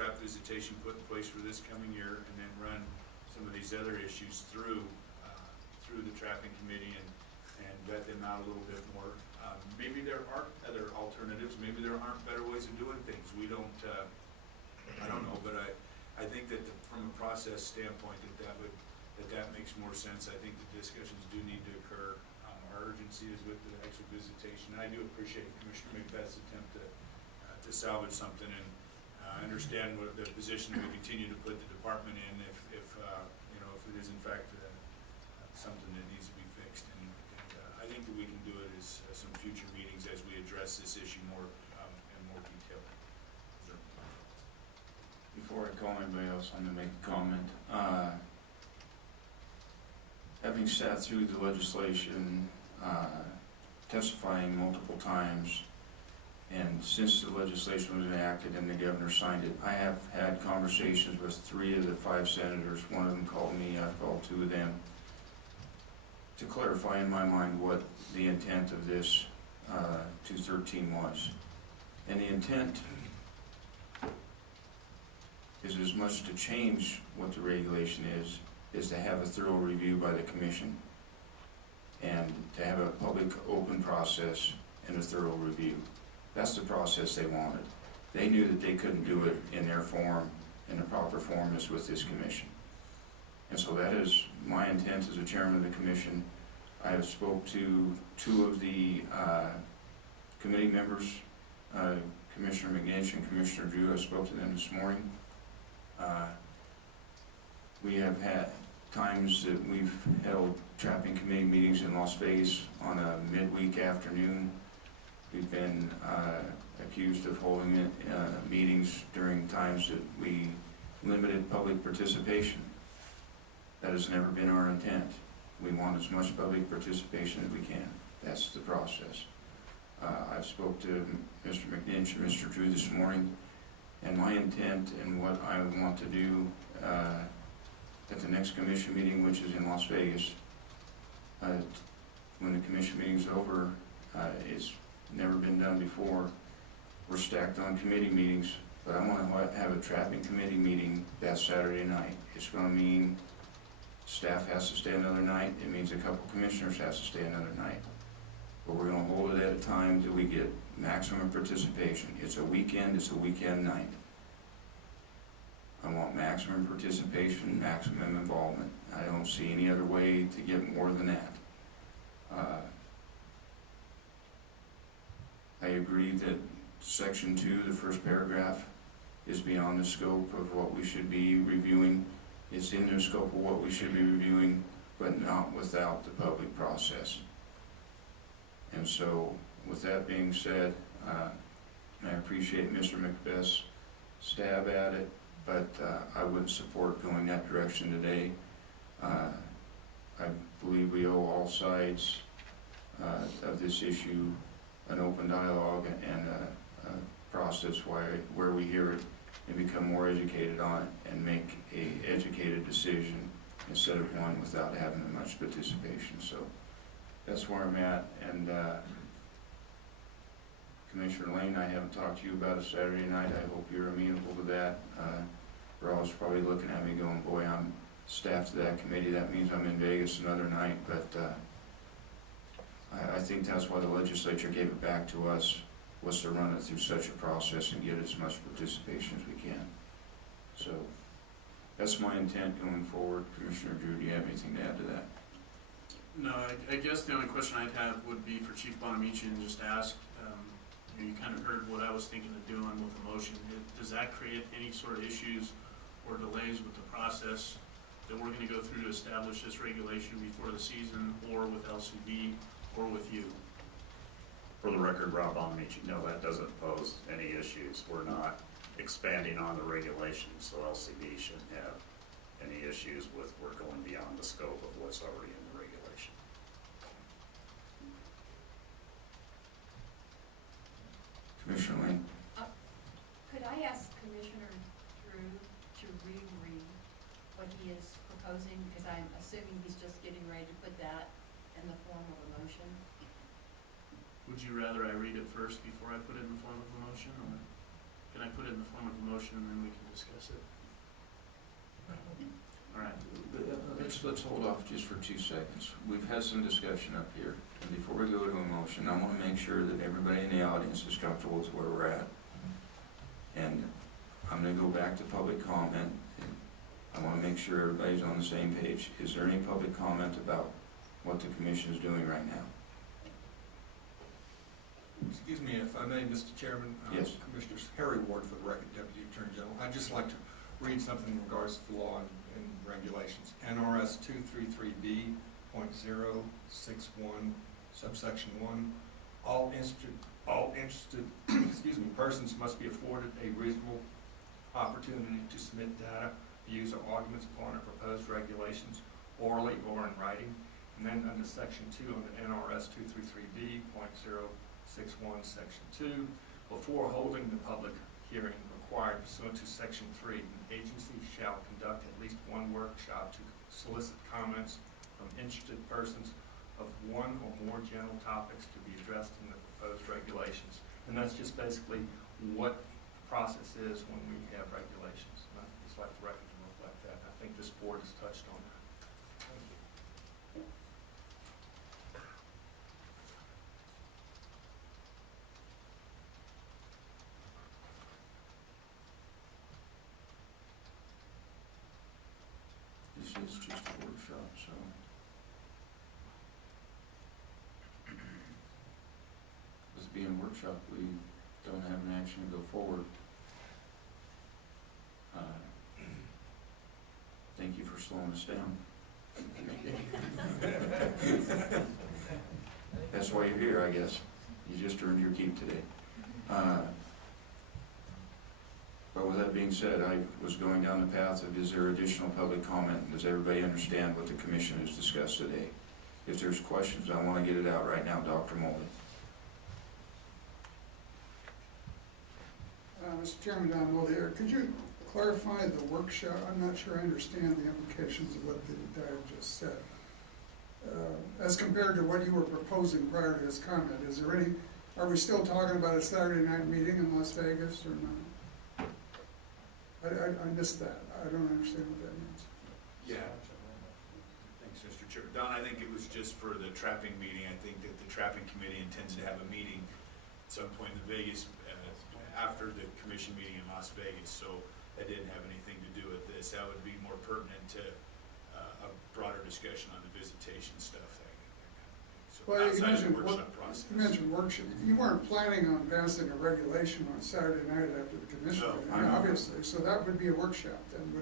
trap visitation put in place for this coming year, and then run some of these other issues through the trapping committee and vet them out a little bit more. Maybe there are other alternatives. Maybe there aren't better ways of doing things. We don't. I don't know, but I think that from a process standpoint, that makes more sense. I think the discussions do need to occur. Our urgency is with the actual visitation. I do appreciate Commissioner Macbeth's attempt to salvage something, and I understand what the position we continue to put the department in if it is in fact something that needs to be fixed. And I think that we can do it as some future meetings as we address this issue more in more detail. Before I call anybody else, I'm going to make a comment. Having sat through the legislation, testifying multiple times, and since the legislation was enacted and the governor signed it, I have had conversations with 3 of the 5 senators. One of them called me, I've called 2 of them, to clarify in my mind what the intent of this 213 was. And the intent is as much to change what the regulation is to have a thorough review by the commission and to have a public open process and a thorough review. That's the process they wanted. They knew that they couldn't do it in their form, in the proper form as with this commission. And so that is my intent as a chairman of the commission. I have spoke to 2 of the committee members, Commissioner McNinch and Commissioner Drew. I spoke to them this morning. We have had times that we've held trapping committee meetings in Las Vegas on a midweek afternoon. We've been accused of holding meetings during times that we limited public participation. That has never been our intent. We want as much public participation as we can. That's the process. I spoke to Mr. McNinch and Mr. Drew this morning, and my intent and what I want to do at the next commission meeting, which is in Las Vegas, when the commission meeting's over, it's never been done before. We're stacked on committee meetings, but I want to have a trapping committee meeting that Saturday night. It's going to mean staff has to stay another night. It means a couple commissioners has to stay another night. But we're going to hold it at a time till we get maximum participation. It's a weekend night. I want maximum participation, maximum involvement. I don't see any other way to get more than that. I agree that Section 2, the first paragraph, is beyond the scope of what we should be reviewing. It's in the scope of what we should be reviewing, but not without the public process. And so, with that being said, I appreciate Mr. Macbeth's stab at it, but I wouldn't support going that direction today. I believe we owe all sides of this issue an open dialogue and a process where we hear it and become more educated on it and make an educated decision instead of one without having much participation. So that's where I'm at. And Commissioner Lane, I haven't talked to you about a Saturday night. I hope you're amenable to that. Raw's probably looking at me going, boy, I'm staff to that committee. That means I'm in Vegas another night. But I think that's why the legislature gave it back to us, was to run it through such a process and get as much participation as we can. So that's my intent going forward. Commissioner Drew, do you have anything to add to that? No, I guess the only question I'd have would be for Chief Buonamici, and just ask, you kind of heard what I was thinking of doing with the motion. Does that create any sort of issues or delays with the process that we're going to go through to establish this regulation before the season, or with LCB, or with you? For the record, Rob Buonamici, no, that doesn't pose any issues. We're not expanding on the regulations, so LCB shouldn't have any issues with we're going beyond the scope of what's already in the regulation. Commissioner Lane? Could I ask Commissioner Drew to reread what he is proposing? Because I'm assuming he's just getting ready to put that in the form of a motion. Would you rather I read it first before I put it in the form of a motion, or can I put it in the form of a motion motion and then we can discuss it. All right. Let's hold off just for 2 seconds. We've had some discussion up here, and before we go to a motion, I want to make sure that everybody in the audience is comfortable with where we're at. And I'm going to go back to public comment. I want to make sure everybody's on the same page. Is there any public comment about what the commission is doing right now? Excuse me, if I may, Mr. Chairman. Yes. Commissioners, Harry Ward for the record, Deputy Attorney General. I'd just like to read something in regards to the law and regulations. NRS 233B.061, subsection 1. All interested persons must be afforded a reasonable opportunity to submit data, views, or arguments upon our proposed regulations, orally or in writing. And then under section 2 on the NRS 233B.061, section 2, before holding the public hearing required pursuant to section 3, an agency shall conduct at least one workshop to solicit comments from interested persons of one or more general topics to be addressed in the proposed regulations. And that's just basically what the process is when we have regulations. And I'd just like the record to reflect that. I think this board has touched on that. Thank you. This is just a workshop, so. This being a workshop, we don't have an action to go forward. Thank you for slowing us down. That's why you're here, I guess. You just earned your keep today. But with that being said, I was going down the path of, is there additional public comment? Does everybody understand what the commission has discussed today? If there's questions, I want to get it out right now, Dr. Moldy. Mr. Chairman, Don Moldy here. Could you clarify the workshop? I'm not sure I understand the implications of what the Dyer just said. As compared to what you were proposing prior to his comment, is there any, are we still talking about a Saturday night meeting in Las Vegas or not? I missed that. I don't understand what that means. Yeah. Thanks, Mr. Chair. Don, I think it was just for the trapping meeting. I think that the trapping committee intends to have a meeting at some point in Vegas after the commission meeting in Las Vegas. So that didn't have anything to do with this. That would be more pertinent to a broader discussion on the visitation stuff. So Well, you outside of the mentioned, workshop process. you mentioned workshop. You weren't planning on passing a regulation on Saturday night after the commission No, meeting, I know. obviously. So that would be a workshop then,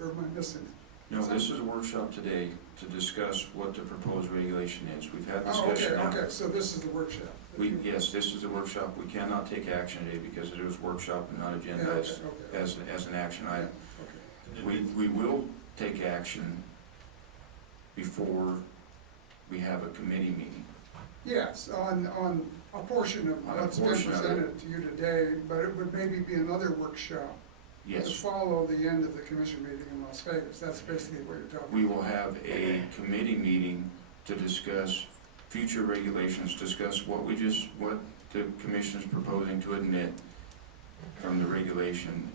or am I missing it? No, this is a workshop today to discuss what the proposed regulation is. We've had Oh, discussion now. okay, so this is the workshop. Yes, this is a workshop. We cannot take action today because it was workshop and not Yeah, agendized okay. as an action item. Okay. We will take action before we have a committee meeting. Yes, on a portion of On a what's been portion of it. presented to you today, but it would maybe be another workshop to Yes, follow the end of the commission meeting in Las Vegas. That's basically what you're talking about. we will have a committee meeting to discuss future regulations, discuss what the commission is proposing to admit from the regulation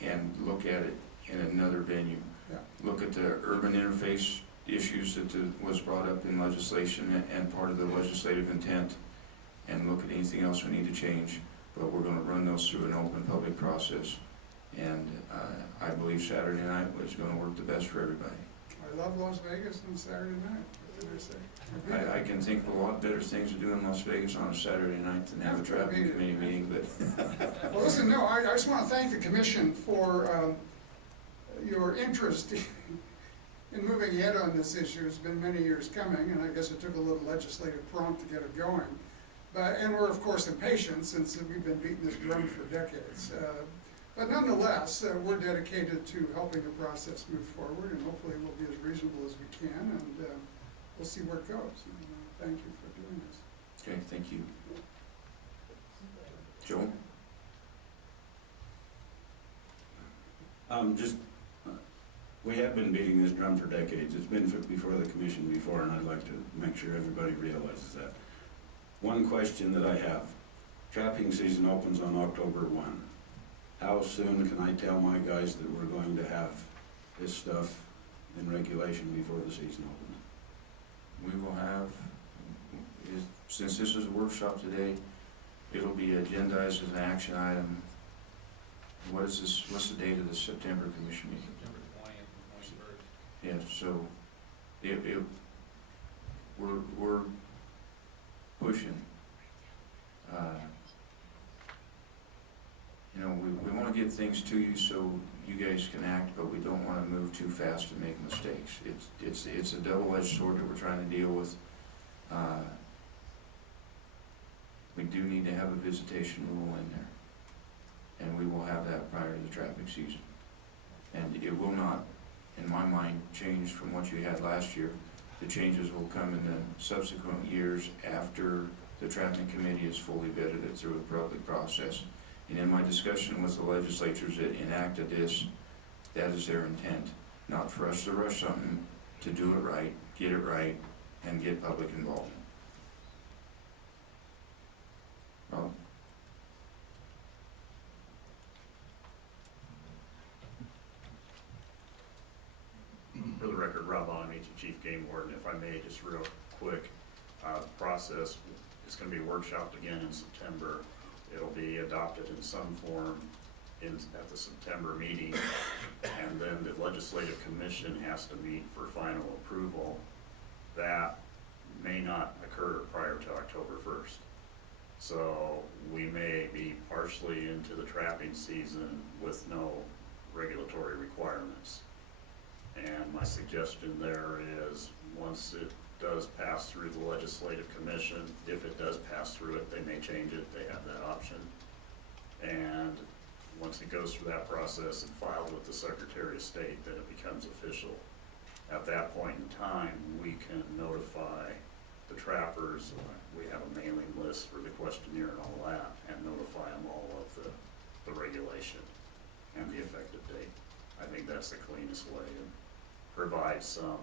and look at it in another venue. Yeah. Look at the urban interface issues that was brought up in legislation and part of the legislative intent, and look at anything else we need to change. But we're going to run those through an open public process. And I believe Saturday night was going to work the best for everybody. I love Las Vegas on Saturday night, what did I say? I can think of a lot better things to do in Las Vegas on a Saturday night than have a traffic committee meeting, but Well, listen, no, I just want to thank the commission for your interest in moving ahead on this issue. It's been many years coming, and I guess it took a little legislative prompt to get it going. And we're, of course, impatient since we've been beating this drum for decades. But nonetheless, we're dedicated to helping the process move forward, and hopefully we'll be as reasonable as we can, and we'll see where it goes. And, thank you for doing this. okay, thank you. Joe? We have been beating this drum for decades. It's been before the commission before, and I'd like to make sure everybody realizes that. One question that I have, trapping season opens on October 1. how soon can I tell my guys that we're going to have this stuff in regulation before the season opens? We will have, since this is a workshop today, it'll be agendized as an action item. What is this, what's the date of the September commission meeting? September 20th and 21st. Yeah, so, we're pushing. You know, we wanna get things to you so you guys can act, but we don't wanna move too fast and make mistakes. It's a double-edged sword that we're trying to deal with. We do need to have a visitation rule in there, and we will have that prior to the traffic season. And it will not, in my mind, change from what you had last year. The changes will come in the subsequent years after the traffic committee has fully vetted it through a public process. And in my discussion with the legislatures that enacted this, that is their intent. Not for us to rush something, to do it right, and get public involvement. Well, For the record, Rob Buonamici, Chief Game Warden, if I may, just real quick, process is going to be workshopped again in September. It'll be adopted in some form at the September meeting, and then the Legislative Commission has to meet for final approval. That may not occur prior to October 1st. So we may be partially into the trapping season with no regulatory requirements. And my suggestion there is, once it does pass through the Legislative Commission, if it does pass through it, they may change it, they have that option. And once it goes through that process and filed with the Secretary of State, then it becomes official. At that point in time, we can notify the trappers, we have a mailing list for the questionnaire and all that, and notify them all of the regulation and the effective date. I think that's the cleanest way, and provide some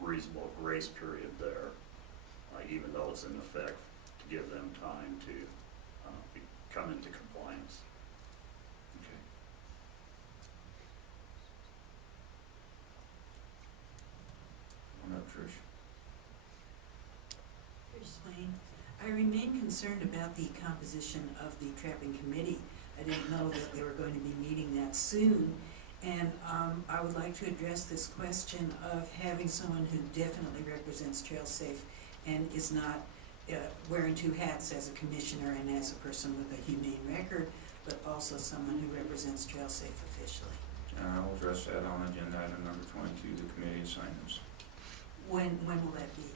reasonable grace period there, even though it's in effect, to give them time to come into compliance. okay. Come up, Trish. Here's Swain. I remain concerned about the composition of the trapping committee. I didn't know that they were going to be meeting that soon. And I would like to address this question of having someone who definitely represents TrailSafe and is not wearing two hats as a commissioner and as a person with a humane record, but also someone who represents TrailSafe officially. I'll address that on agenda item number 22, the committee assignments. When will that be?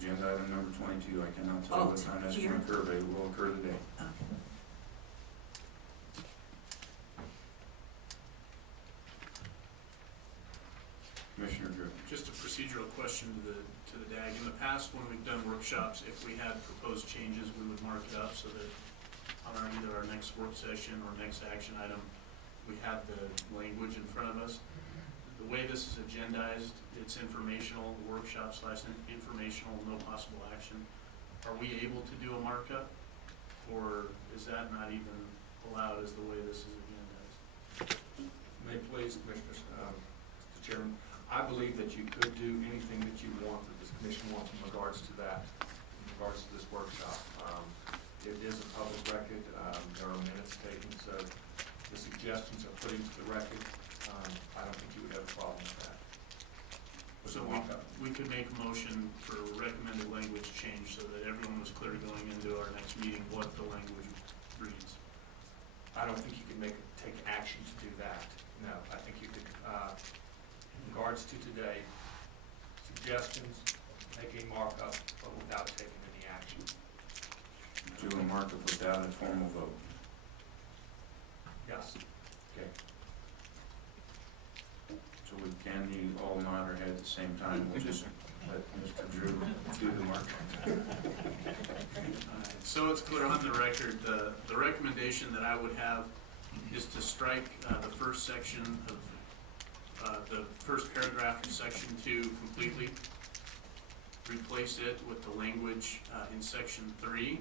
Agenda item number 22, I cannot tell you what time that's going to occur, but it will occur today. Okay. Commissioner Drew. Just a procedural question to the DAG. In the past, when we've done workshops, if we had proposed changes, we would mark it up so that on either our next work session or next action item, we had the language in front of us. The way this is agendized, it's informational, workshop / informational, no possible action. Are we able to do a markup, or is that not even allowed as the way this is agendized? May it please, Commissioners, Mr. Chairman, I believe that you could do anything that you want, that this commission wants in regards to that, in regards to this workshop. It is a public record, there are minutes taken, so the suggestions are put into the record. I don't think you would have a problem with that. So we could make a motion for recommended language change so that everyone was clear going into our next meeting what the language reads. I don't think you can take action to do that. No, I think you could, in regards to today, suggestions, make a markup, but without taking any action. Do a markup without a formal vote. Yes. Okay. So we can all nod our head at the same time. We'll just let Mr. Drew do the markup. So it's clear on the record, the recommendation that I would have is to strike the first section of the first paragraph in section 2 completely, replace it with the language in section 3,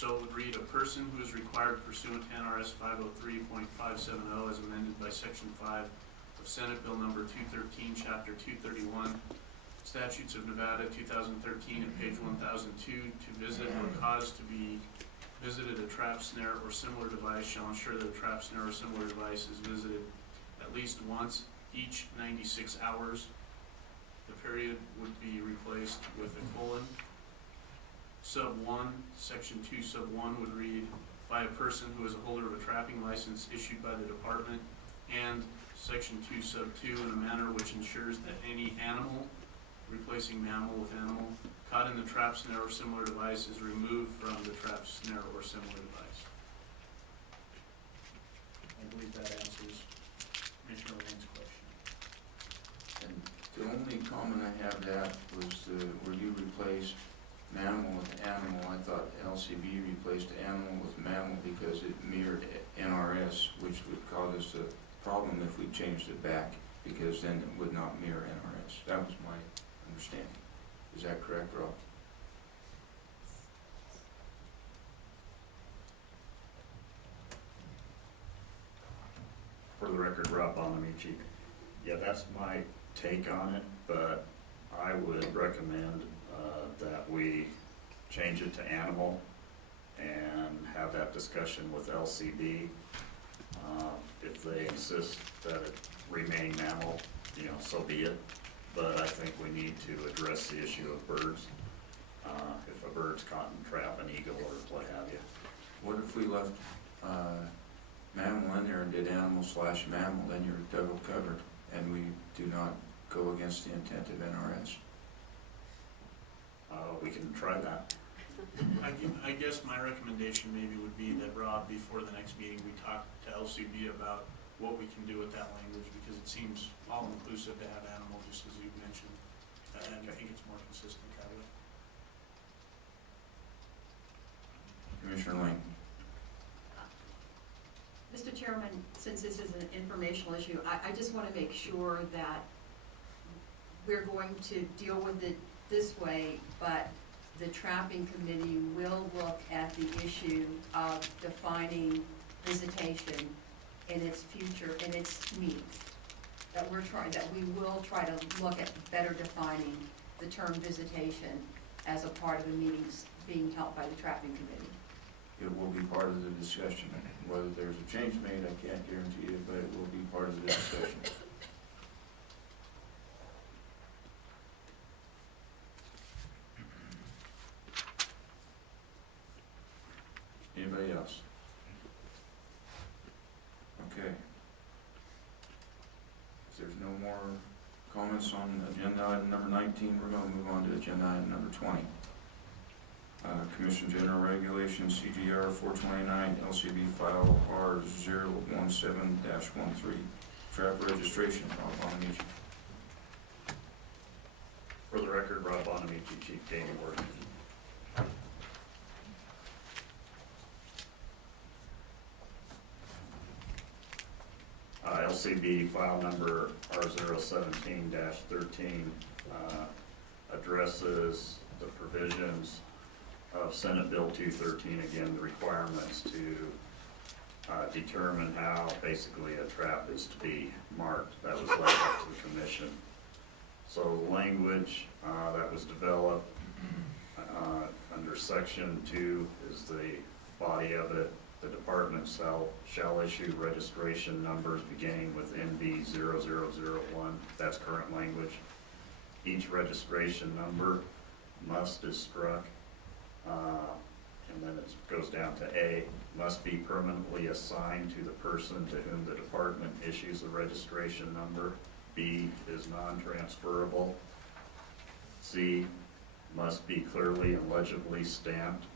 So it would read, a person who is required pursuant to NRS 503.570 as amended by Section 5 of Senate Bill Number 213, Chapter 231, Statutes of Nevada 2013 at page 1002, to visit or cause to be visited a trap, snare, or similar device shall ensure that a trap, snare, or similar device is visited at least once each 96 hours. The period would be replaced with a colon. Sub 1, Section 2, Sub 1 would read, by a person who is a holder of a trapping license issued by the department, and Section 2, Sub 2, in a manner which ensures that any animal, replacing mammal with animal, caught in the trap, snare, or similar device is removed from the trap, snare, or similar device. I believe that answers Commissioner Lane's question. And the only comment I have to add was where you replaced mammal with animal. I thought LCB replaced animal with mammal because it mirrored NRS, which would cause us a problem if we changed it back, because then it would not mirror NRS. That was my understanding. Is that correct, Rob? For the record, Rob Buonamici. Yeah, that's my take on it, but I would recommend that we change it to animal and have that discussion with LCB. If they insist that it remain mammal, you know, so be it. But I think we need to address the issue of birds. If a bird's caught in trap, an eagle or what have you. What if we left mammal in there and did animal/mammal, then you're double covered, and we do not go against the intent of NRS? We can try that. I guess my recommendation maybe would be that, Rob, before the next meeting, we talk to LCB about what we can do with that language, because it seems all-inclusive to have animal, just as you mentioned, and I think it's more consistent that way. Commissioner Lane. Mr. Chairman, since this is an informational issue, I just want to make sure that we're going to deal with it this way, but the trapping committee will look at the issue of defining visitation in its future, in its meetings. That we will try to look at better defining the term visitation as a part of the meetings being held by the trapping committee. It will be part of the discussion. Whether there's a change made, I can't guarantee it, but it will be part of the discussion. Anybody else? Okay. If there's no more comments on agenda item number 19, we're going to move on to agenda item number 20. Commission General Regulations, CGR 429, LCB File R017-13, trap registration. Rob Buonamici. For the record, Rob Buonamici, Chief Game Warden. LCB File Number R017-13 addresses the provisions of Senate Bill 213, again, the requirements to determine how basically a trap is to be marked. That was left up to the commission. So the language that was developed under Section 2 is the body of it. The department shall issue registration numbers beginning with NB0001. That's current language. Each registration number must is struck. And then it goes down to A, must be permanently assigned to the person to whom the department issues the registration number. B is non-transferable. C, must be clearly and legibly stamped.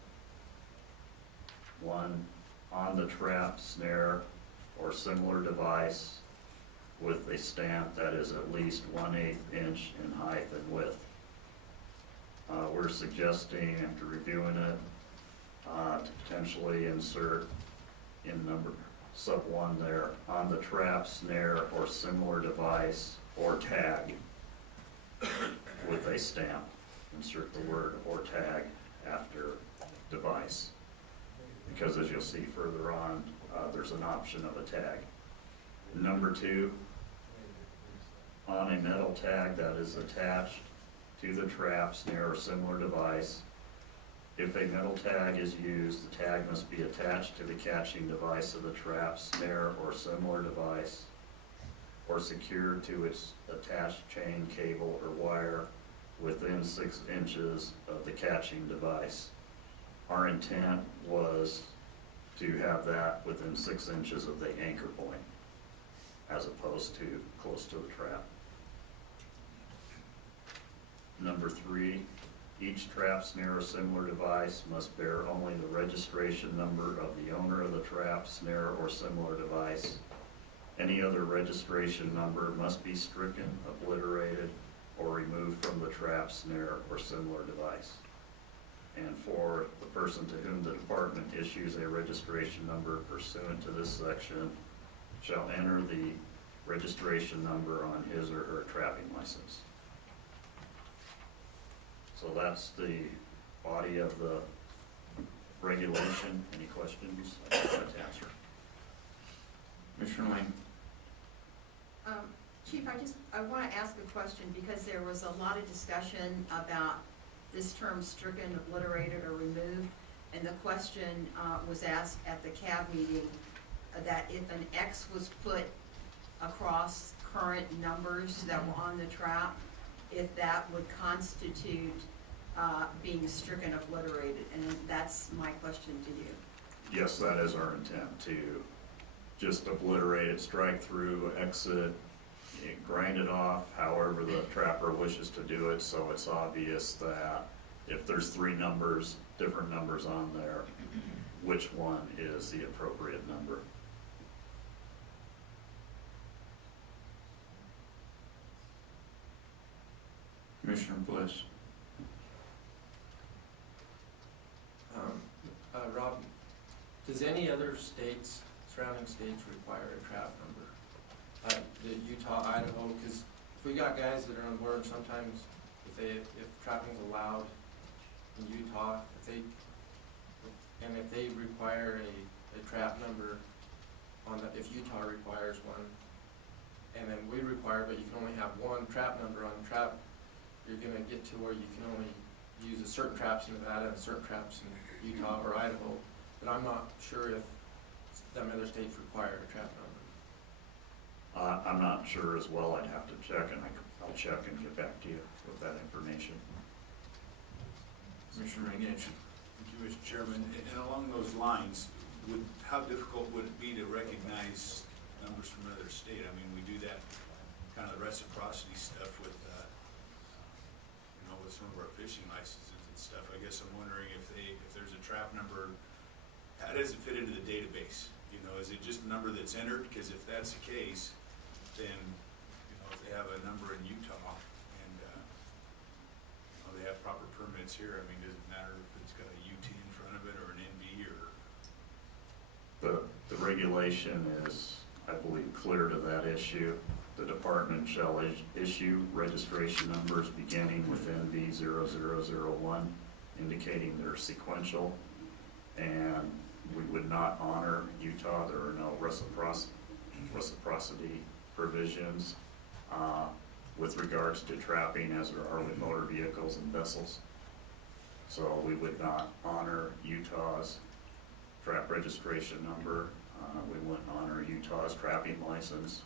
1, on the trap, snare, or similar device with a stamp that is at least 1/8 inch in height and width. We're suggesting, after reviewing it, to potentially insert in number sub 1 there, on the trap, snare, or similar device or tag with a stamp. Insert the word or tag after device. because as you'll see further on, there's an option of a tag. Number 2, on a metal tag that is attached to the trap, snare, or similar device, if a metal tag is used, the tag must be attached to the catching device of the trap, snare, or similar device, or secured to its attached chain, cable, or wire within 6 inches of the catching device. Our intent was to have that within 6 inches of the anchor point, as opposed to close to the trap. Number 3, each trap, snare, or similar device must bear only the registration number of the owner of the trap, snare, or similar device. Any other registration number must be stricken, obliterated, or removed from the trap, snare, or similar device. And for the person to whom the department issues a registration number pursuant to this section shall enter the registration number on his or her trapping license. So that's the body of the regulation. Any questions I'd like to answer? Commissioner Lane? Chief, I want to ask a question because there was a lot of discussion about this term stricken, obliterated, or removed. And the question was asked at the CAB meeting that if an X was put across current numbers that were on the trap, if that would constitute being stricken, obliterated, and that's my question to you. Yes, that is our intent, to just obliterate it, strike through, exit, grind it off, however the trapper wishes to do it, so it's obvious that if there's 3 numbers, different numbers on there, which one is the appropriate number. Commissioner Bliss? Rob, does any other states, surrounding states, require a trap number? The Utah, Idaho, because if we got guys that are on board, sometimes if trapping's allowed in Utah, if they require a trap number if Utah requires one, and then we require, but you can only have one trap number on the trap, you're gonna get to where you can only use a certain traps in Nevada and certain traps in Utah or Idaho, but I'm not sure if them other states require a trap number. I'm not sure as well. I'd have to check, and I'll check and get back to you with that information. Commissioner Reagan? Thank you, Mr. Chairman. And along those lines, how difficult would it be to recognize numbers from another state? I mean, we do that kind of reciprocity stuff with, with some of our fishing licenses and stuff. I guess I'm wondering if there's a trap number, how does it fit into the database? Is it just a number that's entered? Because if that's the case, then, if they have a number in Utah and, they have proper permits here, I mean, does it matter if it's got a UT in front of it or an NB or? The regulation is, I believe, clear to that issue. The department shall issue registration numbers beginning with NB 0001, indicating they're sequential, and we would not honor Utah. There are no reciprocity provisions with regards to trapping, as there are with motor vehicles and vessels. So we would not honor Utah's trap registration number. We wouldn't honor Utah's trapping license,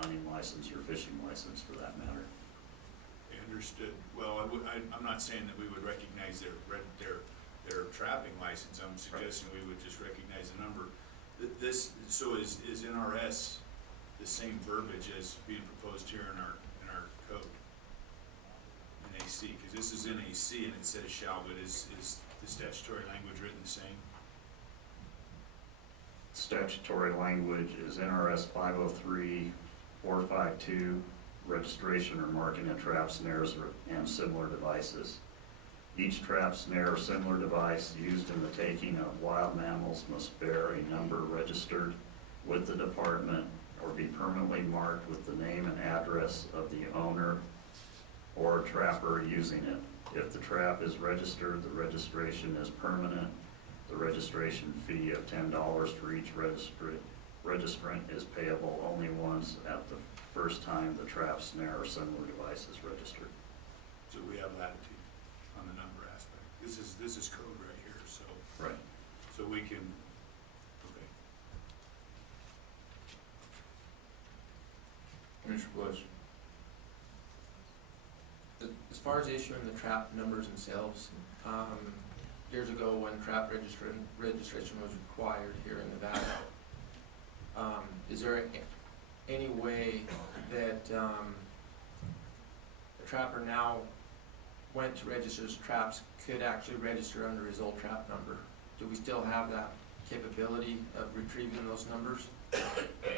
hunting license, or fishing license for that matter. Understood. Well, I'm not saying that we would recognize their trapping license. I'm suggesting we would just recognize the number. So is NRS the same verbiage as being proposed here in our code? NAC, because this is NAC and it says shall, but is the statutory language written the same? Statutory language is NRS 503-452, registration or marking of trap, snares, and similar devices. Each trap, snare, or similar device used in the taking of wild mammals must bear a number registered with the department or be permanently marked with the name and address of the owner or trapper using it. If the trap is registered, the registration is permanent The registration fee of $10 for each registrant is payable only once at the first time the trap, snare, or similar device is registered. So we have latitude on the number aspect. This is code right here, so. Right. So we can, okay. Commissioner Bliss? As far as issuing the trap numbers themselves, years ago when trap registration was required here in Nevada, is there any way that a trapper now went to register his traps could actually register under his old trap number? Do we still have that capability of retrieving those numbers?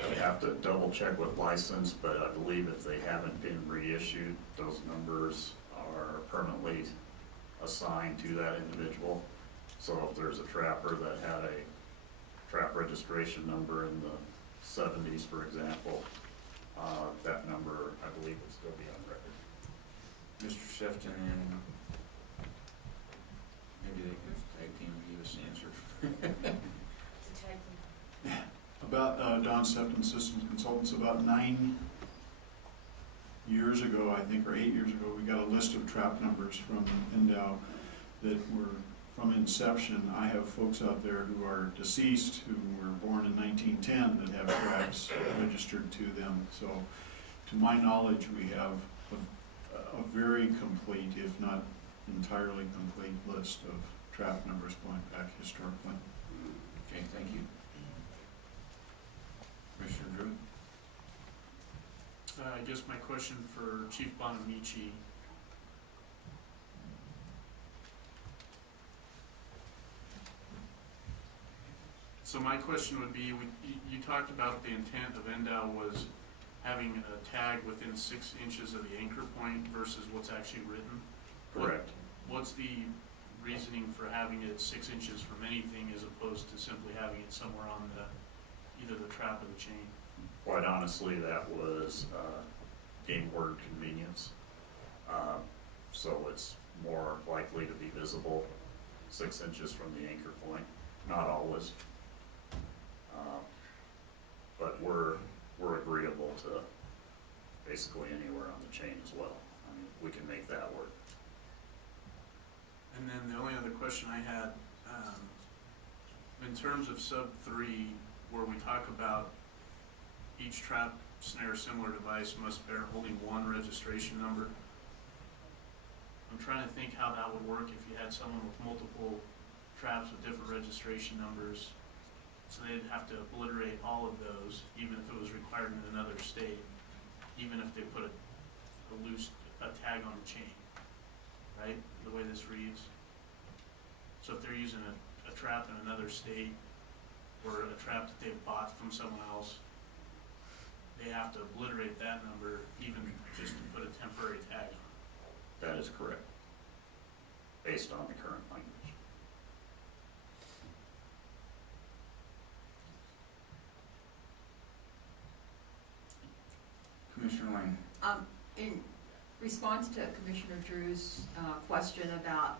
We have to double check with license, but I believe if they haven't been reissued, those numbers are permanently assigned to that individual. So if there's a trapper that had a trap registration number in the 70s, for example, that number, I believe, would still be on record. Mr. Sefton and maybe they can tag team and give us the answer. About Don Sefton Systems Consultants, about 9 years ago, I think, or 8 years ago, we got a list of trap numbers from Endow that were from inception. I have folks out there who are deceased, who were born in 1910, that have traps registered to them. So, to my knowledge, we have a very complete, if not entirely complete, list of trap numbers going back historically. Okay, thank you. Commissioner Drew? I guess my question for Chief Buonamici. So my question would be, you talked about the intent of Endow was having a tag within 6 inches of the anchor point versus what's actually written. Correct. What's the reasoning for having it 6 inches from anything as opposed to simply having it somewhere on either the trap or the chain? Quite honestly, that was game word convenience. So it's more likely to be visible 6 inches from the anchor point, not always. But we're agreeable to basically anywhere on the chain as well. I mean, we can make that work. And then the only other question I had, in terms of sub 3, where we talk about each trap, snare, similar device must bear holding one registration number. I'm trying to think how that would work if you had someone with multiple traps with different registration numbers. So they'd have to obliterate all of those, even if it was required in another state, even if they put a tag on the chain, right? The way this reads. So if they're using a trap in another state, or a trap that they've bought from someone else, they have to obliterate that number, even just to put a temporary tag on. That is correct, based on the current language. Commissioner Lane? In response to Commissioner Drew's question about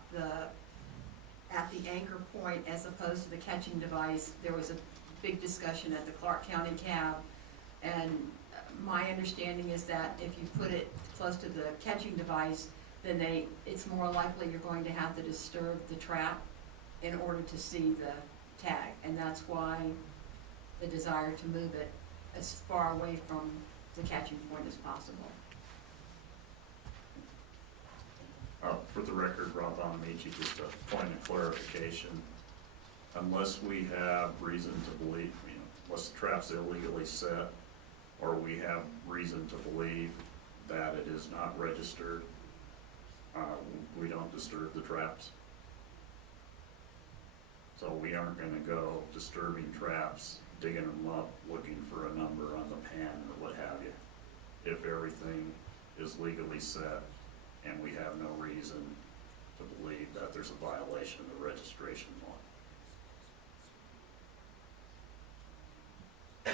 at the anchor point as opposed to the catching device, there was a big discussion at the Clark County cab, and my understanding is that if you put it close to the catching device, then it's more likely you're going to have to disturb the trap in order to see the tag, and that's why the desire to move it as far away from the catching point as possible. For the record, Rob Buonamici, just a point of clarification. Unless we have reason to believe, unless the trap's illegally set, or we have reason to believe that it is not registered, we don't disturb the traps. So we aren't going to go disturbing traps, digging them up, looking for a number on the pan or what have you. If everything is legally set and we have no reason to believe that there's a violation of the registration law.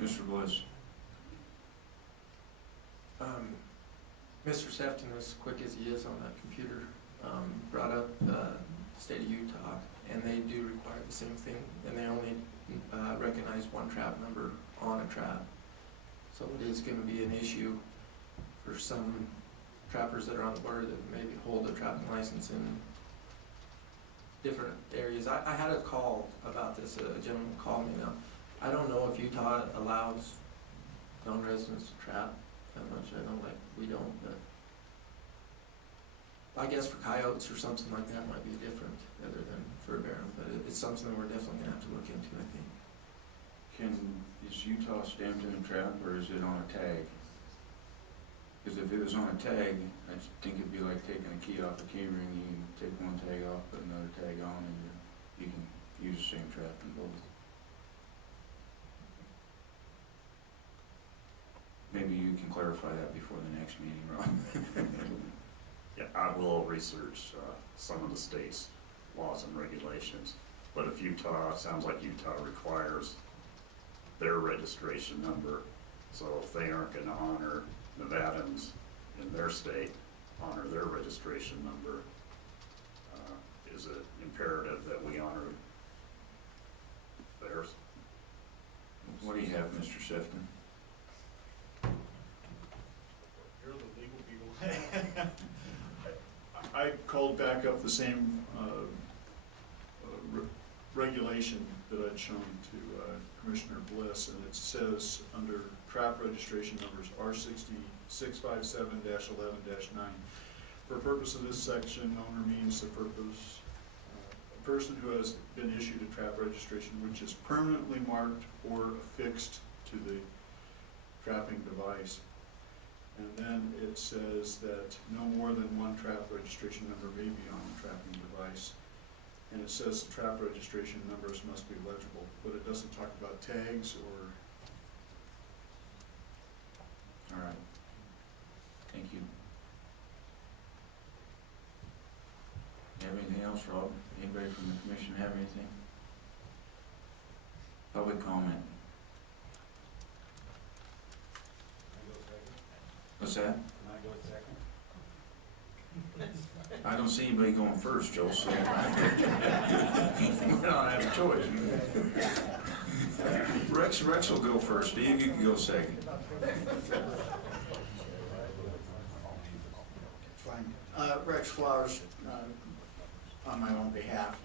Mr. Bliss? Mr. Sefton, as quick as he is on that computer, brought up the state of Utah and they do require the same thing, and they only recognize one trap number on a trap. So it is gonna be an issue for some trappers that are on the border that maybe hold a trapping license in different areas. I had a call about this, a gentleman called me now. I don't know if Utah allows non-residents to trap that much, I know, like, we don't, but I guess for coyotes or something like that might be different, other than fur bear, but it's something that we're definitely gonna have to look into, I think. Is Utah stamped in a trap or is it on a tag? Because if it was on a tag, I think it'd be like taking a key off a key ring. You can take one tag off, put another tag on, and you can use the same trap in both. Maybe you can clarify that before the next meeting, Rob. Yeah, I will research some of the state's laws and regulations, but if Utah, sounds like Utah requires their registration number, so if they aren't gonna honor Nevadans in their state, honor their registration number, is it imperative that we honor theirs? What do you have, Mr. Sefton? You're the legal people. I called back up the same regulation that I'd shown to Commissioner Bliss, and it says under trap registration numbers R60657-11-9. For purpose of this section, owner means the purpose, a person who has been issued a trap registration which is permanently marked or affixed to the trapping device. And then it says that no more than one trap registration number may be on the trapping device. And it says the trap registration numbers must be legible, but it doesn't talk about tags or. All right. Thank you. You have anything else, Rob? Anybody from the commission have anything? Public comment? What's that? Can I go second? I don't see anybody going first, Joe, so we don't have a choice. Rex will go first. Steve, you can go second. Fine. Rex Flowers, on my own behalf.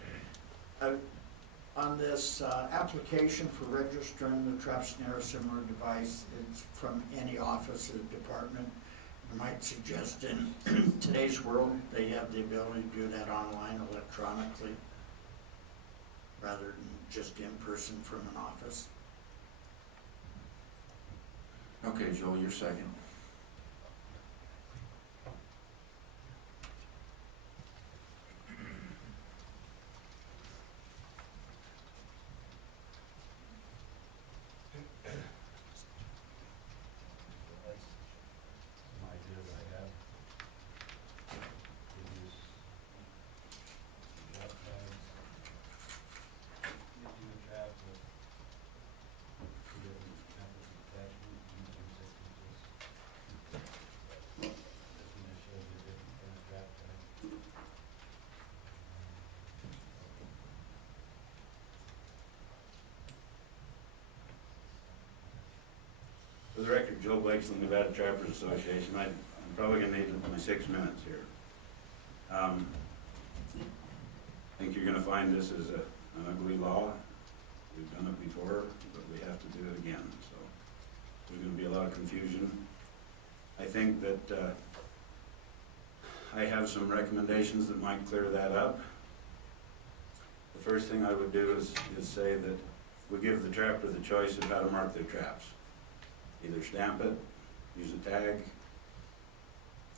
On this application for registering the trap, snare, similar device, it's from any office or department. I might suggest in today's world, they have the ability to do that online electronically rather than just in person from an office. Okay, Joel, you're second. Some ideas I have. We use trap tags, using the trap with two different methods of attachment, using sequences. This one just shows you a different kind of trap tag. For the record, Joe Blake's from the Nevada Trappers Association. I'm probably gonna need my 6 minutes here. I think you're gonna find this is an ugly law. We've done it before, but we have to do it again, so there's gonna be a lot of confusion. I think that I have some recommendations that might clear that up. The first thing I would do is say that we give the trapper the choice of how to mark their traps. Either stamp it, use a tag,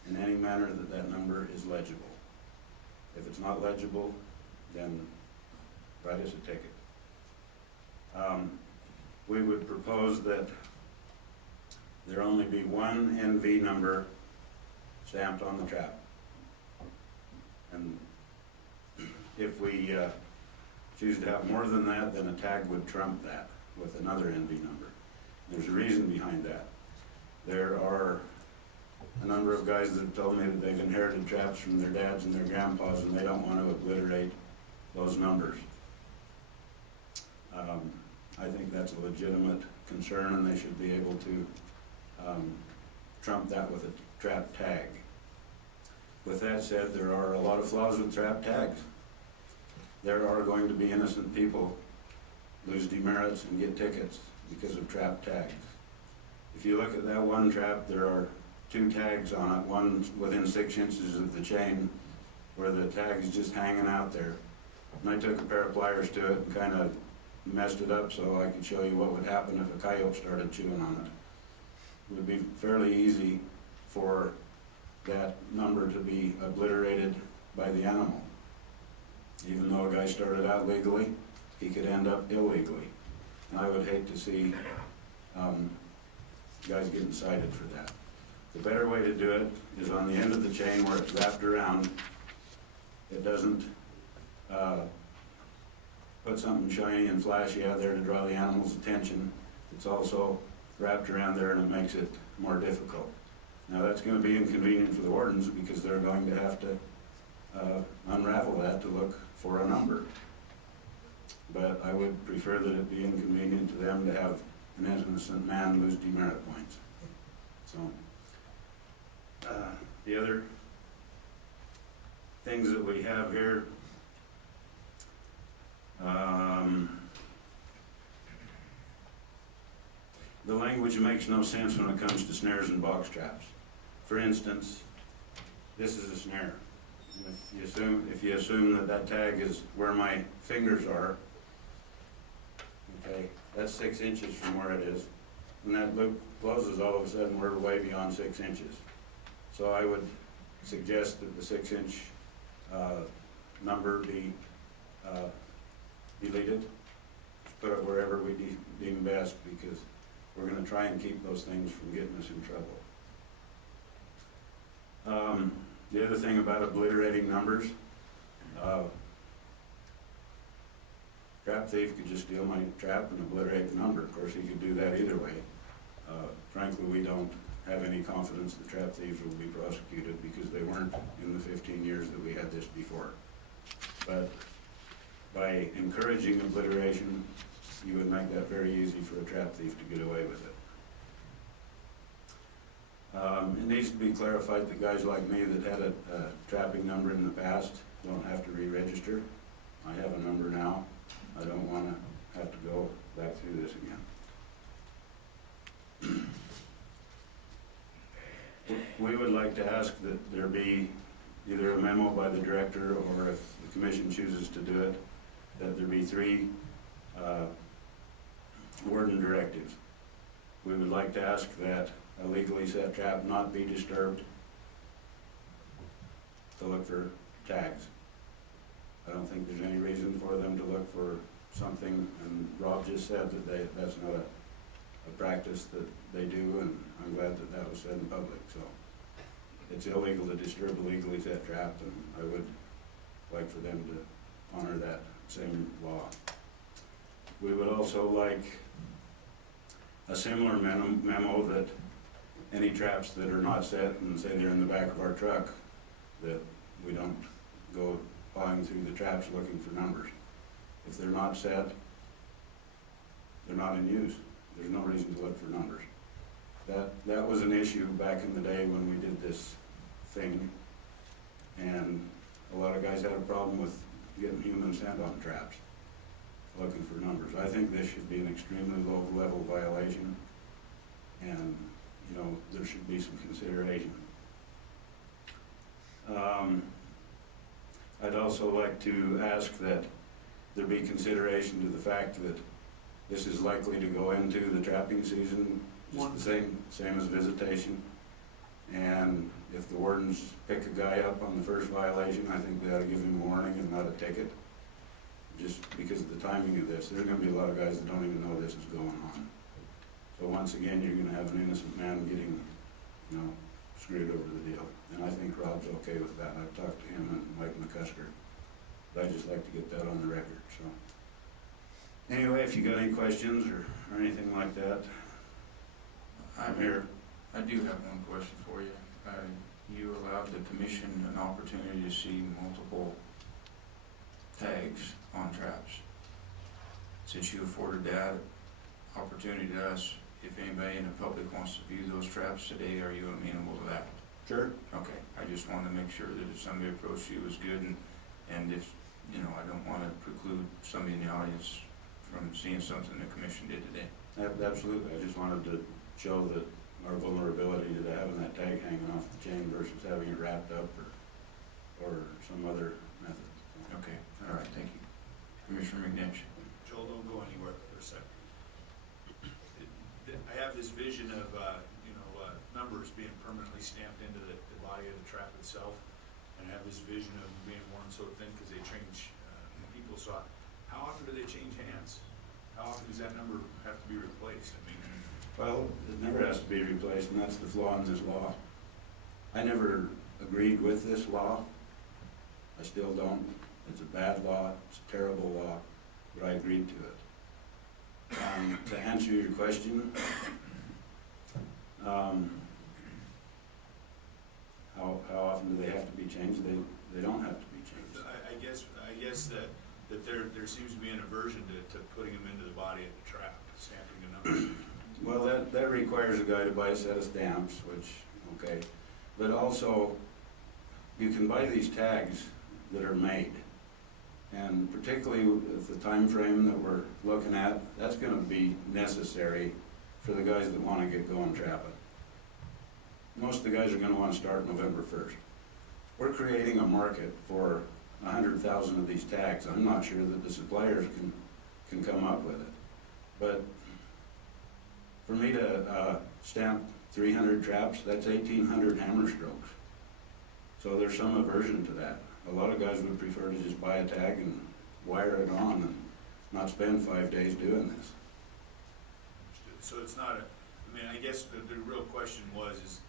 in any manner that that number is legible. If it's not legible, then write us a ticket. We would propose that there only be one NV number stamped on the trap. And if we choose to have more than that, then a tag would trump that with another NV number. There's a reason behind that. There are a number of guys that have told me that they've inherited traps from their dads and their grandpas, and they don't want to obliterate those numbers. I think that's a legitimate concern, and they should be able to trump that with a trap tag. With that said, there are a lot of flaws with trap tags. There are going to be innocent people lose demerits and get tickets because of trap tags. If you look at that one trap, there are 2 tags on it, one within 6 inches of the chain where the tag is just hanging out there. And I took a pair of pliers to it and kind of messed it up so I could show you what would happen if a coyote started chewing on it. It would be fairly easy for that number to be obliterated by the animal. Even though a guy started out legally, he could end up illegally. And I would hate to see guys getting cited for that. The better way to do it is on the end of the chain where it's wrapped around. It doesn't put something shiny and flashy out there to draw the animal's attention. It's also wrapped around there and it makes it more difficult. Now that's going to be inconvenient for the wardens because they're going to have to unravel that to look for a number. But I would prefer that it be inconvenient to them to have an innocent man lose demerit points. So, the other things that we have here, the language makes no sense when it comes to snares and box traps. For instance, this is a snare. If you assume that that tag is where my fingers are, okay, that's 6 inches from where it is. And that loop closes, all of a sudden we're way beyond 6 inches. So I would suggest that the 6-inch number be deleted. Put it wherever we deem best, because we're going to try and keep those things from getting us in trouble. The other thing about obliterating numbers, trap thief could just steal my trap and obliterate the number. Of course, he could do that either way. Frankly, we don't have any confidence that trap thieves will be prosecuted because they weren't in the 15 years that we had this before. But by encouraging obliteration, you would make that very easy for a trap thief to get away with it. It needs to be clarified that guys like me that had a trapping number in the past don't have to re-register. I have a number now. I don't want to have to go back through this again. We would like to ask that there be either a memo by the director, or if the commission chooses to do it, that there be 3 warden directives. We would like to ask that a legally set trap not be disturbed to look for tags. I don't think there's any reason for them to look for something, and Rob just said that that's not a practice that they do, and I'm glad that that was said in public. So it's illegal to disturb a legally set trap, and I would like for them to honor that same law. We would also like a similar memo that any traps that are not set and say they're in the back of our truck, that we don't go pawing through the traps looking for numbers. If they're not set, they're not in use. There's no reason to look for numbers. That was an issue back in the day when we did this thing, and a lot of guys had a problem with getting human scent on traps, looking for numbers. I think this should be an extremely low level violation, and you know, there should be some consideration. I'd also like to ask that there be consideration to the fact that this is likely to go into the trapping season, just the same as visitation. And if the wardens pick a guy up on the first violation, I think they ought to give him a warning and not a ticket, just because of the timing of this. There's going to be a lot of guys that don't even know this is going on. So once again, you're going to have an innocent man getting, you know, screwed over the deal. And I think Rob's okay with that. I've talked to him and Mike McCusker. But I'd just like to get that on the record. So anyway, if you got any questions or anything like that, I'm here. I do have one question for you. You allowed the commission an opportunity to see multiple tags on traps. Since you afforded that opportunity to us, if anybody in the public wants to view those traps today, are you amenable to that? Sure. Okay, I just wanted to make sure that if somebody approached you, it was good, and if, you know, I don't want to preclude somebody in the audience from seeing something the commission did today. Absolutely, I just wanted to show that our vulnerability to having that tag hanging off the chain versus having it wrapped up or some other method. Okay, all right, thank you. Commissioner McNish. Joel, don't go anywhere for a second. I have this vision of, numbers being permanently stamped into the body of the trap itself, and I have this vision of them being worn so thin because they change, people saw it. How often do they change hands? How often does that number have to be replaced? I mean, Well, it never has to be replaced, and that's the flaw in this law. I never agreed with this law. I still don't. It's a bad law, it's a terrible law, but I agreed to it. To answer your question, how often do they have to be changed? They don't have to be changed. I guess that there seems to be an aversion to putting them into the body of the trap, stamping the numbers. Well, that requires a guy to buy a set of stamps, which, okay, but also, you can buy these tags that are made, and particularly with the time frame that we're looking at, that's gonna be necessary for the guys that wanna get going trapping. Most of the guys are gonna wanna start November 1st. We're creating a market for 100,000 of these tags. I'm not sure that the suppliers can come up with it, but for me to stamp 300 traps, that's 1,800 hammer strokes. So there's some aversion to that. A lot of guys would prefer to just buy a tag and wire it on and not spend 5 days doing this. So it's not I guess the real question is,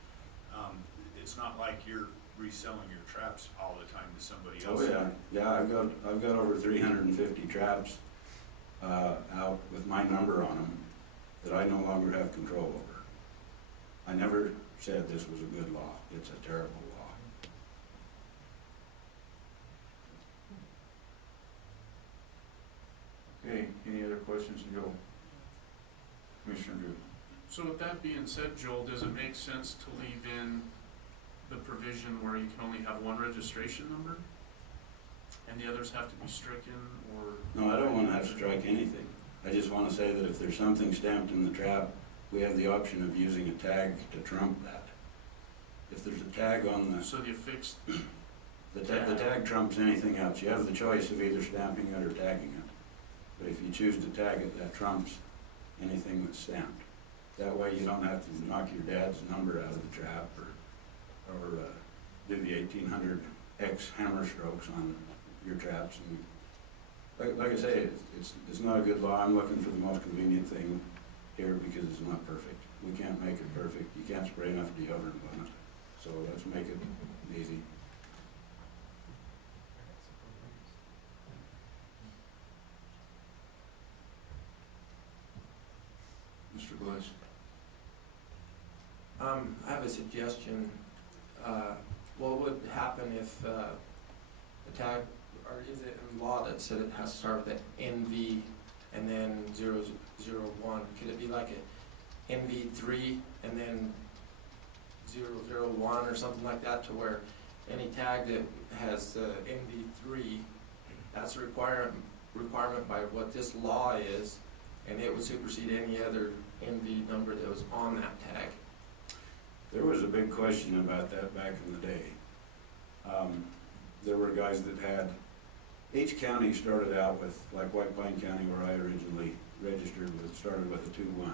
it's not like you're reselling your traps all the time to somebody else. Oh yeah, I've got over 350 traps out with my number on them that I no longer have control over. I never said this was a good law. It's a terrible law. Okay, any other questions, Joel? Commissioner Drew. So with that being said, Joel, does it make sense to leave in the provision where you can only have one registration number? And the others have to be stricken, or? No, I don't want to have to strike anything. I just want to say that if there's something stamped in the trap, we have the option of using a tag to trump that. If there's a tag on the... So the affixed, The tag trumps anything else. You have the choice of either stamping it or tagging it. But if you choose to tag it, that trumps anything that's stamped. That way you don't have to knock your dad's number out of the trap or do the 1,800 X hammer strokes on your traps. And like I say, it's not a good law. I'm looking for the most convenient thing here because it's not perfect. We can't make it perfect. You can't spray enough deodorant on it. So let's make it easy. Mr. Bliss. I have a suggestion. What would happen if the tag, or is it in law that said it has to start with an NV and then 001? Could it be like a NV3 and then 001 or something like that, to where any tag that has NV3, that's a requirement by what this law is, and it would supersede any other NV number that was on that tag? There was a big question about that back in the day. There were guys that had, each county started out with, like White Pine County where I originally registered with, started with a 2-1.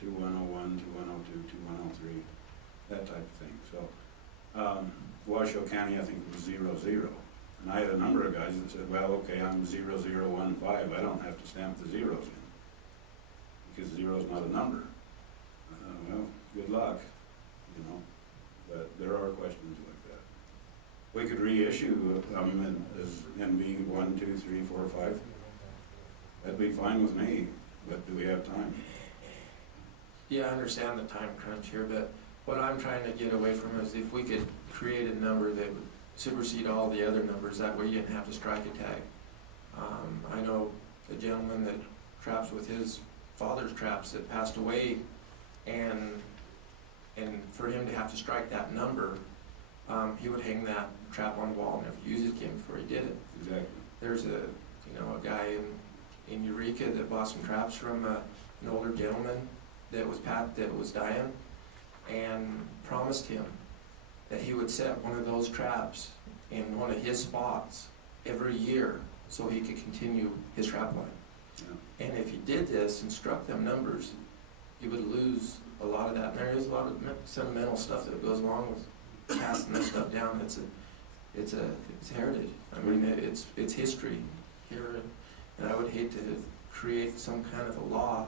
2101, 2102, 2103, that type of thing. So, Washoe County I think was 00. And I had a number of guys that said, well, okay, I'm 0015, I don't have to stamp the zeros in, because 0 is not a number. Well, good luck, you know, but there are questions like that. We could reissue as NV 1, 2, 3, 4, 5. That'd be fine with me, but do we have time? Yeah, I understand the time crunch here, but what I'm trying to get away from is if we could create a number that would supersede all the other numbers, that way you didn't have to strike a tag. I know a gentleman that traps with his father's traps that passed away, and for him to have to strike that number, he would hang that trap on the wall and never use it again before he did it. Exactly. There's a guy in Eureka that bought some traps from an older gentleman that was dying, and promised him that he would set one of those traps in one of his spots every year so he could continue his trap line. Yeah. And if he did this and struck them numbers, he would lose a lot of that. And there is a lot of sentimental stuff that goes along with passing this stuff down. It's heritage. I mean, it's history here, and I would hate to create some kind of a law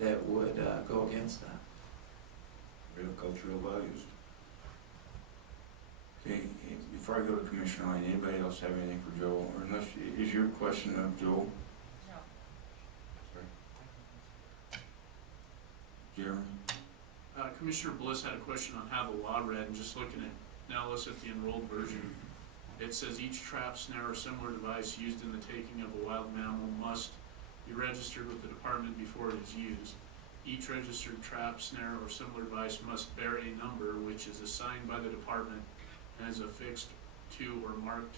that would go against that. We have cultural values. Okay, before I go to Commissioner Line, anybody else have anything for Joel? Or unless, is your question of Joel? No. Sorry. Jeremy? Commissioner Bliss had a question on how the law read, and just looking at, now let's at the enrolled version. It says each trap, snare, or similar device used in the taking of a wild mammal must be registered with the department before it is used. Each registered trap, snare, or similar device must bear a number which is assigned by the department and is affixed to or marked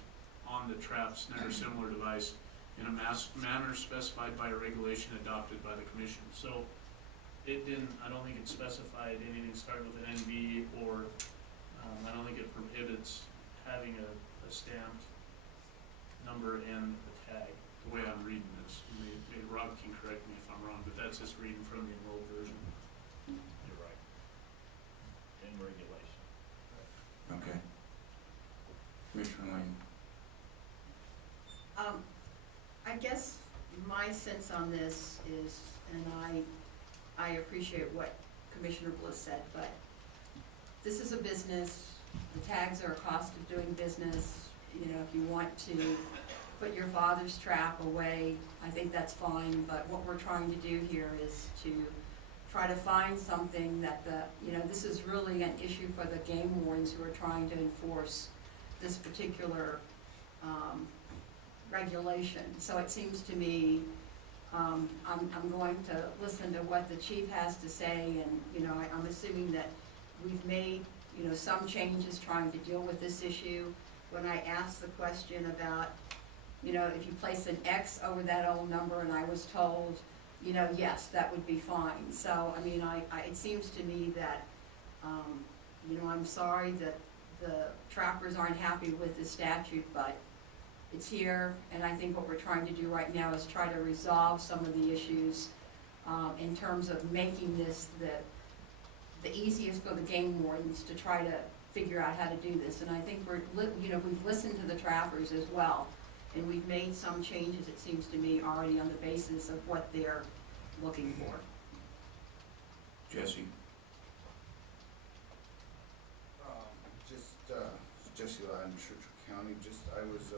on the trap, snare, or similar device in a manner specified by a regulation adopted by the commission. So it didn't, I don't think it specified anything starting with an NV, or I don't think it prohibits having a stamped number and a tag, the way I'm reading this. Maybe Rob can correct me if I'm wrong, but that's just reading from the enrolled version. You're right. In regulation. Okay. Commissioner Lane? I guess my sense on this is, and I appreciate what Commissioner Bliss said, but this is a business. The tags are a cost of doing business. You know, if you want to put your father's trap away, I think that's fine, but what we're trying to do here is to try to find something that this is really an issue for the game wardens who are trying to enforce this particular regulation. So it seems to me, I'm going to listen to what the chief has to say, and I'm assuming that we've made some changes trying to deal with this issue. When I asked the question about, if you place an X over that old number, and I was told, yes, that would be fine. So, I mean, it seems to me that, I'm sorry that the trappers aren't happy with the statute, but it's here, and I think what we're trying to do right now is try to resolve some of the issues in terms of making this the easiest for the game wardens to try to figure out how to do this. And I think we've listened to the trappers as well, and we've made some changes, it seems to me, already on the basis of what they're looking for. Jesse? Jesse Lyon, Churchill County. I was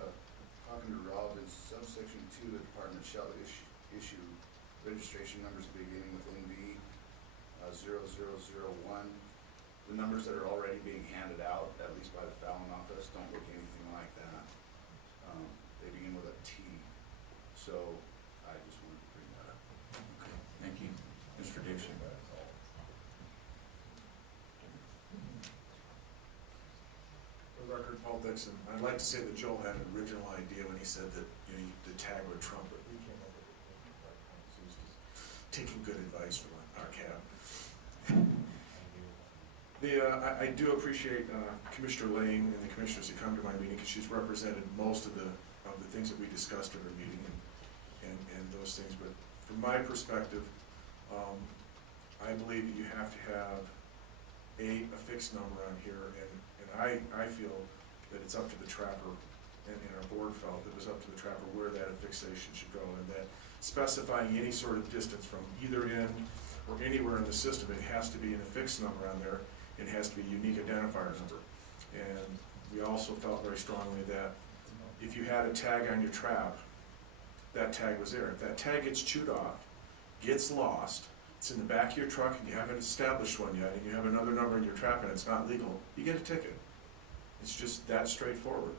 talking to Rob in subsection 2, the department shall issue registration numbers beginning with NV 0001. The numbers that are already being handed out, at least by the Fallon office, don't look anything like that. They begin with a T. So I just wanted to bring that up. Okay, thank you. Mr. Dixon? For the record, Paul Dixon. I'd like to say that Joel had an original idea when he said that the tag would trump it. We came up with it. So he's just taking good advice from our cab. I do appreciate Commissioner Lane and the commissioners who come to my meeting, because she's represented most of the things that we discussed at our meeting and those things. But from my perspective, I believe that you have to have a fixed number on here, and I feel that it's up to the trapper, and our board felt that it was up to the trapper where that affixation should go, and that specifying any sort of distance from either end or anywhere in the system, it has to be an affixed number on there. It has to be a unique identifier number. And we also felt very strongly that if you had a tag on your trap, that tag was there. If that tag gets chewed off, gets lost, it's in the back of your truck and you haven't established one yet, and you have another number in your trap and it's not legal, you get a ticket. It's just that straightforward.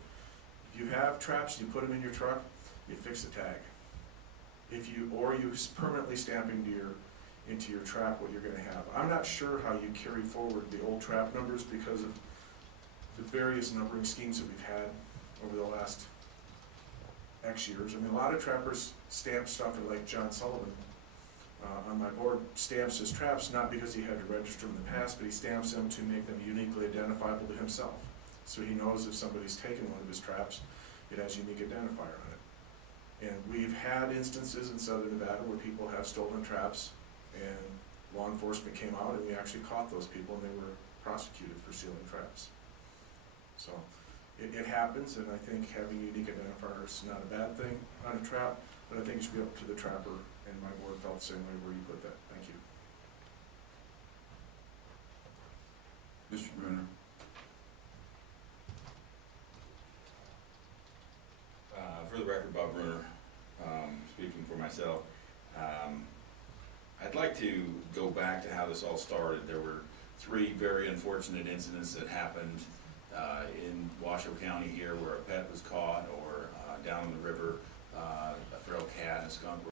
If you have traps and you put them in your truck you fix the tag. Or you permanently stamp into your trap what you're gonna have. I'm not sure how you carry forward the old trap numbers because of the various numbering schemes that we've had over the last X years. I mean, a lot of trappers stamp stuff, like John Sullivan on my board stamps his traps, not because he had to register them in the past, but he stamps them to make them uniquely identifiable to himself. So he knows if somebody's taken one of his traps, it has a unique identifier on it. And we've had instances in southern Nevada where people have stolen traps, and law enforcement came out and we actually caught those people and they were prosecuted for stealing traps. So it happens, and I think having unique identifiers is not a bad thing on a trap, but I think it should be up to the trapper, and my board felt the same way where you put that. Thank you. Mr. Bruner? For the record, Bob Bruner, speaking for myself. I'd like to go back to how this all started. There were 3 very unfortunate incidents that happened in Washoe County here where a pet was caught, or down the river, a feral cat and a skunk were